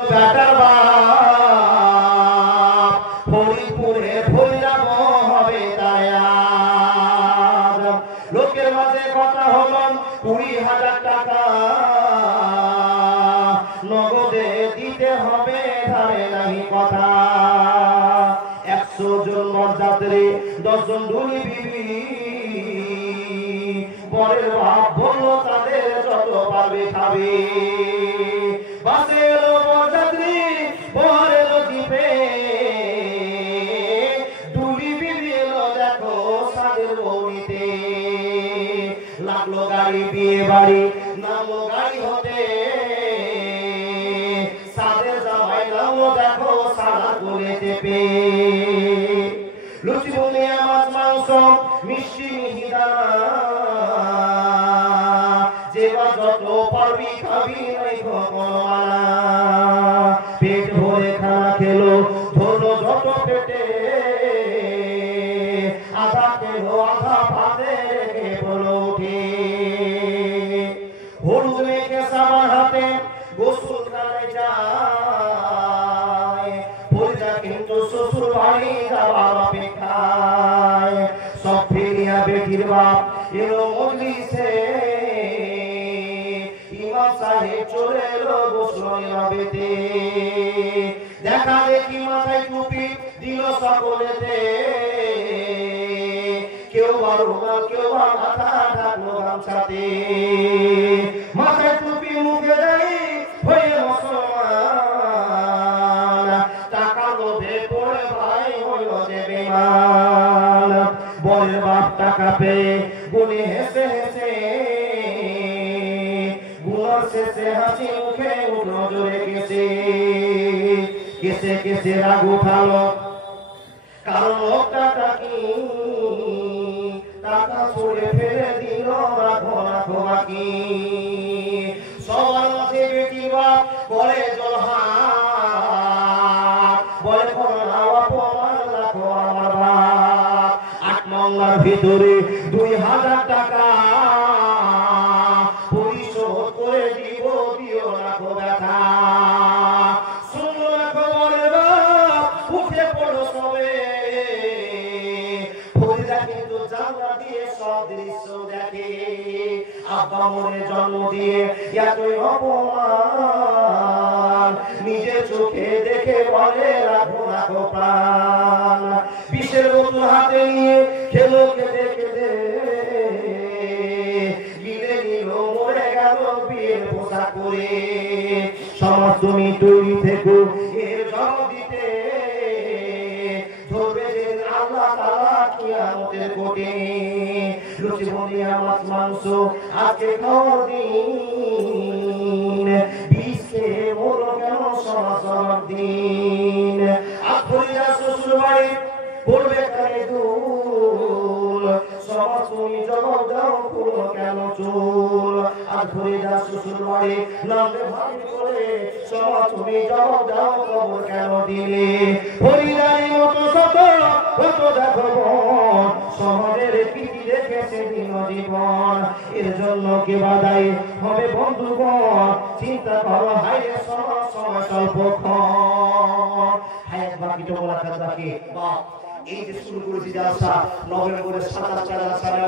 Better বাপ হরিপুরে ভৈরব হবে তায়ার। লোকের মাঝে কথা হলো 20,000 টাকা নগদে দিতে হবে, ধারে নাহি কথা। 100 জন মর্যাদারে 10 জন ধনী বিবি, বরের বাপ বললো তাদের যত পারবে খাবে। বাসে এলো মর্যাদারি, বর এলো দ্বীপে, দুলি বিবি এলো দেখো সাদের বউনিতে। লাগলো গাড়ি বিয়ে বাড়ি, নামলো গাড়ি হতে, সাদের জামাই নামলো দেখো সাদা কোলে চেপে। লুচি বুনিয়া মাছ মাংস মিষ্টি মিহিদানা, যেবা যত পারবি খাবি নাই মানা। পেট ভরে খানা খেলো, ধরলো যত পেটে, আধা খেলো আধা ভাতে রেখে বলো উঠে। হলুদ মেখে সাবান হাতে গোসল খানে যায়, পরিজা কিন্তু শ্বশুর বাড়ি যাওয়ার অপেক্ষায়। সব ফেরিয়া বেটির বাপ এলো মজলিসে, ইমাম সাহেব চলে এলো গোসল নবেতে। দেখা দেখি মাথায় টুপি দিল সকলেতে, কেউ বা রুমাল কেউ বা মাথা ঢাকলো গামছাতে। মাথায় টুপি মুখে দেয় হয়ে মুসলমান, টাকা লোভে পড়ে ভাই হইল যে বেঈমান। বরের বাপ টাকা পেয়ে গুনে হেসে হেসে, গুনার শেষে হাসি মুখে উঠলো জোরে কেসে। কেসে কেসে রাগ উঠালো, কারণ লোকটা টাকি, টাকা ছুড়ে ফেলে দিল রাখো রাখো বাকি। সবার মাঝে বেটি বাপ করে জলহাট, বলে করোনা অপমান রাখো আমার বাপ। 8 মংলার ভিতরে 2,000 টাকা পরিশোধ করে দিব, দিও রাখো ব্যথা। শুনলো রাখো বলে বাপ উঠে পড়ো সবে, ফরিদা কিন্তু জানলা দিয়ে সব দৃশ্য দেখে। আব্বা মরে জন্ম দিয়ে এতই অপমান, নিজের চোখে দেখে বলে রাখো রাখো প্রাণ। বিষের বোতল হাতে নিয়ে খেলো কেঁদে কেঁদে, গিলে নিল মরে গেল বিয়ের পোশাক পরে। সমাজ তুমি তৈরি থেকো এর জবাব দিতে, ধরবে যেদিন আল্লাহ তাআলা কিয়ামতের কোটে। লুচি বুনিয়া মাছ মাংস আজকে খাওয়ার দিন, বিষ খেয়ে মরো কেন সমাজ দিন। আজ ফরিদা শ্বশুর বাড়ি পড়বে কানে দুল, সমাজ তুমি জবাব দাও পুরো কেন চুল। আজ ফরিদা শ্বশুর বাড়ি নামবে ভাবি করে, সমাজ তুমি জবাব দাও খবর কেন দিলে। ফরিদারি মতো শত কত দেখো সমাজের পিঠি দেখেছে দিন জীবন। এর জন্য কে বাদাই হবে বন্ধুগণ, চিন্তা করো হাইরে সমাজ সময় স্বল্পক্ষণ। হায়াত বাকি তো মোলাকাত বাকি। এই যে শুরু করেছি জালসা নভেম্বরের 27 সালে